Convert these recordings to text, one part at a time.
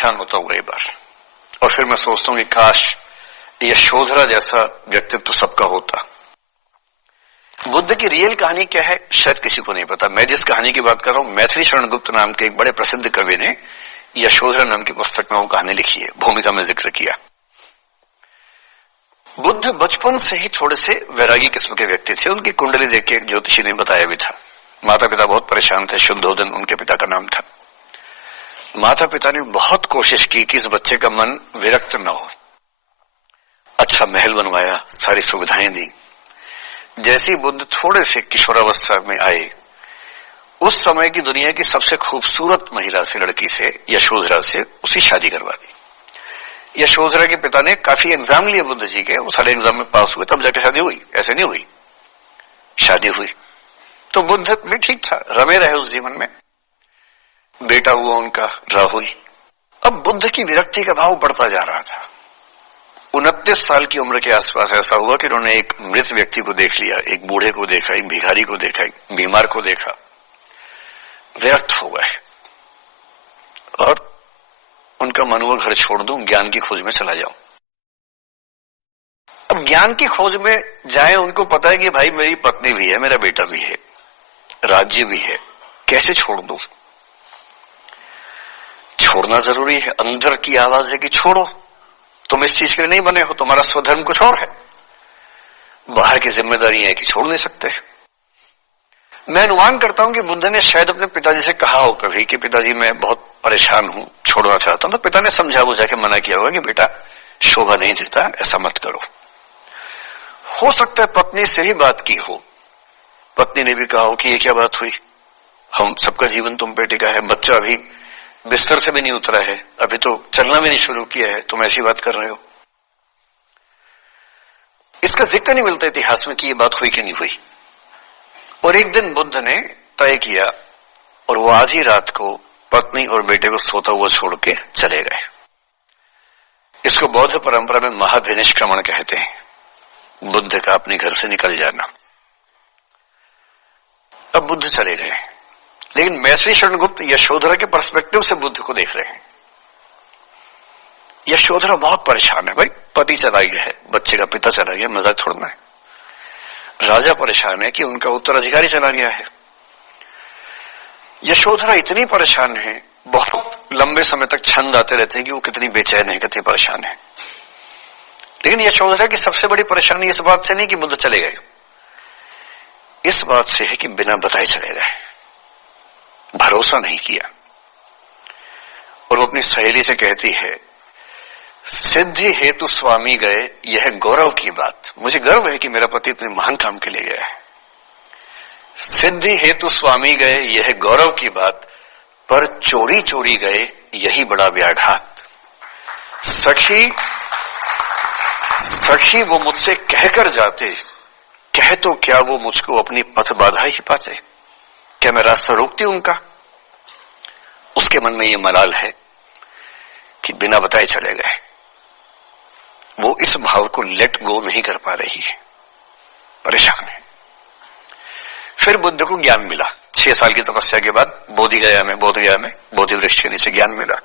परेशान होता हूं कई बार, और फिर मैं सोचता हूं कि काश यशोधरा जैसा व्यक्तित्व सबका होता। बुद्ध की रियल कहानी क्या है शायद किसी को नहीं पता। मैं जिस कहानी की बात कर रहा हूं, मैथिली शरण गुप्त नाम के एक बड़े प्रसिद्ध कवि ने यशोधरा नाम की पुस्तक में वो कहानी लिखी है, भूमिका में जिक्र किया। बुद्ध बचपन से ही थोड़े से वैरागी किस्म के व्यक्ति थे। उनकी कुंडली देख के एक ज्योतिषी ने बताया भी था। माता पिता बहुत परेशान थे, शुद्धोदन उनके पिता का नाम था। माता पिता ने बहुत कोशिश की कि इस बच्चे का मन विरक्त न हो। अच्छा महल बनवाया, सारी सुविधाएं दी। जैसे ही बुद्ध थोड़े से किशोरावस्था में आए, उस समय की दुनिया की सबसे खूबसूरत महिला से, लड़की से, यशोधरा से उसकी शादी करवा दी। यशोधरा के पिता ने काफी एग्जाम लिए बुद्ध जी के, वो सारे एग्जाम में पास हुए, तब जाके शादी हुई। ऐसे नहीं हुई, शादी हुई। तो बुद्ध भी ठीक था, रमे रहे उस जीवन में। बेटा हुआ उनका राहुल। अब बुद्ध की विरक्ति का भाव बढ़ता जा रहा था। 29 साल की उम्र के आसपास ऐसा हुआ कि उन्होंने एक मृत व्यक्ति को देख लिया, एक बूढ़े को देखा, एक भिखारी को देखा, एक बीमार को देखा। विरक्त हो गए और उनका मन हुआ घर छोड़ दूं, ज्ञान की खोज में चला जाऊं। अब ज्ञान की खोज में जाए, उनको पता है कि भाई मेरी पत्नी भी है, मेरा बेटा भी है, राज्य भी है, कैसे छोड़ दूं? छोड़ना जरूरी है। अंदर की आवाज है कि छोड़ो, तुम इस चीज के लिए नहीं बने हो, तुम्हारा स्वधर्म कुछ और है। बाहर की जिम्मेदारी है कि छोड़ नहीं सकते। मैं अनुमान करता हूं कि बुद्ध ने शायद अपने पिताजी से कहा हो कभी कि पिताजी मैं बहुत परेशान हूं, छोड़ना चाहता हूं। तो पिता ने समझा बुझा के मना किया होगा कि बेटा शोभा नहीं देता, ऐसा मत करो। हो सकता है पत्नी से ही बात की हो, पत्नी ने भी कहा हो कि ये क्या बात हुई, हम सबका जीवन तुम पे टिका है, बच्चा अभी बिस्तर से भी नहीं उतरा है, अभी तो चलना भी नहीं शुरू किया है, तुम ऐसी बात कर रहे हो। इसका जिक्र नहीं मिलता इतिहास में कि ये बात हुई कि नहीं हुई। और एक दिन बुद्ध ने तय किया और वो आज ही रात को पत्नी और बेटे को सोता हुआ छोड़ के चले गए। इसको बौद्ध परंपरा में महाभिनिष्क्रमण कहते हैं, बुद्ध का अपने घर से निकल जाना। अब बुद्ध चले गए, लेकिन मैथिली शरण गुप्त यशोधरा के पर्सपेक्टिव से बुद्ध को देख रहे हैं। यशोधरा बहुत परेशान है, भाई पति चला गया है, बच्चे का पिता चला गया, मजाक छोड़ना है। राजा परेशान है कि उनका उत्तराधिकारी चला गया है। यशोधरा इतनी परेशान है, बहुत लंबे समय तक छंद आते रहते हैं कि वो कितनी बेचैन है, कितनी परेशान है। लेकिन यशोधरा की सबसे बड़ी परेशानी इस बात से नहीं कि बुद्ध चले गए, इस बात से है कि बिना बताए चले गए, भरोसा नहीं किया। और वो अपनी सहेली से कहती है, सिद्धि हेतु स्वामी गए, यह गौरव की बात। मुझे गर्व है कि मेरा पति इतने महान काम के लिए गया है। सिद्धि हेतु स्वामी गए, यह गौरव की बात, पर चोरी चोरी गए, यही बड़ा व्याघात। सखी सखी वो मुझसे कहकर जाते, कह तो क्या वो मुझको अपनी पथ बाधा ही पाते, क्या मैं रास्ता रोकती उनका? उसके मन में ये मलाल है कि बिना बताए चले गए। वो इस भाव को लेट गो नहीं कर पा रही है, परेशान है। फिर बुद्ध को ज्ञान मिला 6 साल की तपस्या के बाद, बोधगया में बोधि वृक्ष के नीचे ज्ञान मिला।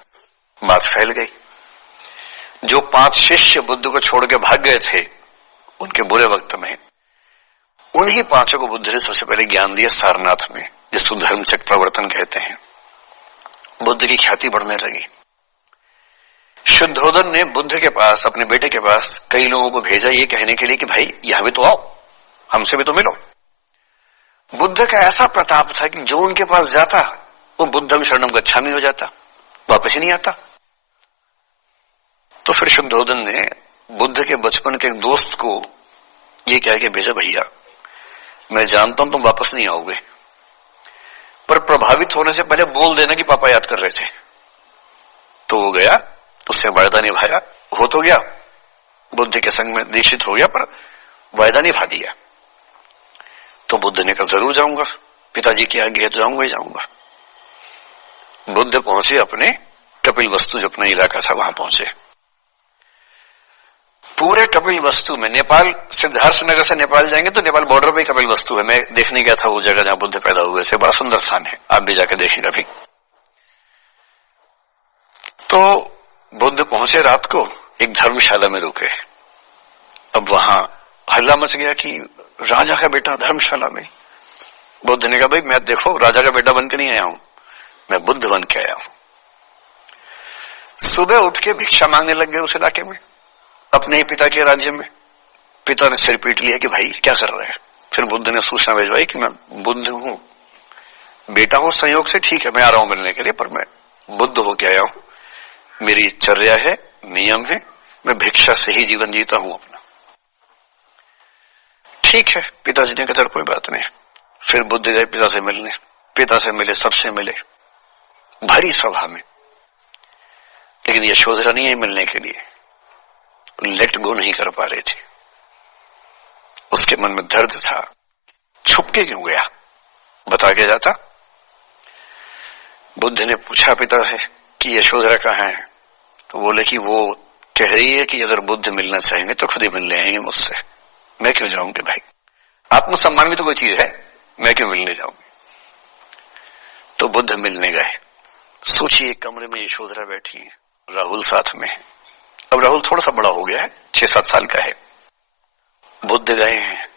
बात फैल गई। जो 5 शिष्य बुद्ध को छोड़ के भाग गए थे उनके बुरे वक्त में, उन्हीं 5 को बुद्ध ने सबसे पहले ज्ञान दिया सारनाथ में, जिसको धर्मचक्र प्रवर्तन कहते हैं। बुद्ध की ख्याति बढ़ने लगी। शुद्धोदन ने बुद्ध के पास, अपने बेटे के पास कई लोगों को भेजा ये कहने के लिए कि भाई यहां भी तो आओ, हमसे भी तो मिलो। बुद्ध का ऐसा प्रताप था कि जो उनके पास जाता वो बुद्धम शरणम गच्छामि हो जाता, वापस ही नहीं आता। तो फिर शुद्धोदन ने बुद्ध के बचपन के एक दोस्त को ये कह के भेजा, भैया मैं जानता हूं तुम वापस नहीं आओगे, पर प्रभावित होने से पहले बोल देना कि पापा याद कर रहे थे। तो वो गया, उससे वायदा निभाया, हो तो गया, बुद्ध के संग में दीक्षित हो गया, पर वायदा निभा दिया। तो बुद्ध ने कहा जरूर जाऊंगा, पिताजी की आज्ञा है तो जाऊंगा ही जाऊंगा। बुद्ध पहुंचे अपने कपिल वस्तु, जो अपना इलाका था वहां पहुंचे। पूरे कपिल वस्तु में, नेपाल सिद्धार्थ नगर से नेपाल जाएंगे तो नेपाल बॉर्डर पे कपिल वस्तु है। मैं देखने गया था वो जगह जहां बुद्ध पैदा हुए थे, बड़ा सुंदर स्थान है, आप भी जाकर देखिएगा भी। तो बुद्ध पहुंचे रात को, एक धर्मशाला में रुके। अब वहां हल्ला मच गया कि राजा का बेटा धर्मशाला में। बुद्ध ने कहा, भाई मैं देखो राजा का बेटा बन के नहीं आया हूं, मैं बुद्ध बन के आया हूं। सुबह उठ के भिक्षा मांगने लग गए उस इलाके में, अपने ही पिता के राज्य में। पिता ने सिर पीट लिया कि भाई क्या कर रहे हैं। फिर बुद्ध ने सूचना भिजवाई कि मैं बुद्ध हूं, बेटा हूं संयोग से, ठीक है मैं आ रहा हूं मिलने के लिए, पर मैं बुद्ध होके आया हूं, मेरी चर्या है, नियम है, मैं भिक्षा से ही जीवन जीता हूं अपना। ठीक है, पिताजी ने कहा चल कोई बात नहीं। फिर बुद्ध गए पिता से मिलने, पिता से मिले, सबसे मिले, भरी सभा में। लेकिन यशोधरा नहीं है मिलने के लिए, लेट गो नहीं कर पा रहे थे। उसके मन में दर्द था, छुप के क्यों गया, बता के जाता। बुद्ध ने पूछा पिता से कि यशोधरा कहाँ है, तो बोले कि वो कह रही है कि अगर बुद्ध मिलना चाहेंगे तो खुद ही मिलने आएंगे मुझसे, मैं क्यों जाऊंगी भाई, आत्मसम्मान भी तो कोई चीज है, मैं क्यों मिलने जाऊंगी। तो बुद्ध मिलने गए। सोचिए एक कमरे में यशोधरा बैठी है, राहुल साथ में है। अब राहुल थोड़ा सा बड़ा हो गया है, 6-7 साल का है। बुद्ध गए हैं।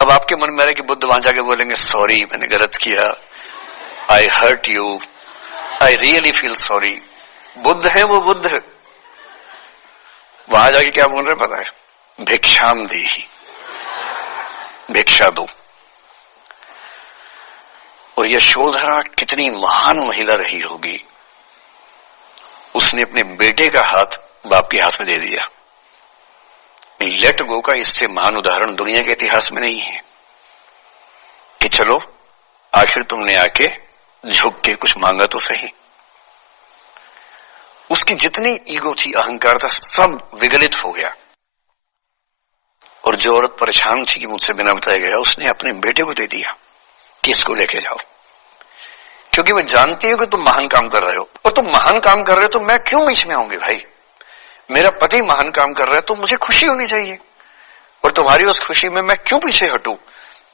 अब आपके मन में आ रहा है कि बुद्ध वहां जाके बोलेंगे सॉरी मैंने गलत किया, I hurt you, I really feel sorry. बुद्ध है वो बुद्ध, वहां जाके क्या बोल रहे पता है, भिक्षाम देहि, भिक्षा दो। और यशोधरा कितनी महान महिला रही होगी, उसने अपने बेटे का हाथ बाप के हाथ में दे दिया। लेट गो का इससे महान उदाहरण दुनिया के इतिहास में नहीं है कि चलो आखिर तुमने आके झुक के कुछ मांगा तो सही। उसकी जितनी ईगो थी, अहंकार था, सब विगलित हो गया। और जो औरत परेशान थी कि मुझसे बिना बताया गया, उसने अपने बेटे को दे दिया कि इसको लेके जाओ, क्योंकि मैं जानती हूं कि तुम महान काम कर रहे हो, और तुम महान काम कर रहे हो तो मैं क्यों बीच में आऊंगी भाई। मेरा पति महान काम कर रहा है तो मुझे खुशी होनी चाहिए, और तुम्हारी उस खुशी में मैं क्यों पीछे हटूं।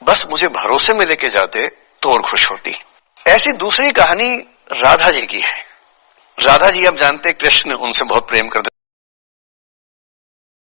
बस मुझे भरोसे में लेके जाते तो और खुश होती। ऐसी दूसरी कहानी राधा जी की है। राधा जी आप जानते कृष्ण उनसे बहुत प्रेम करते।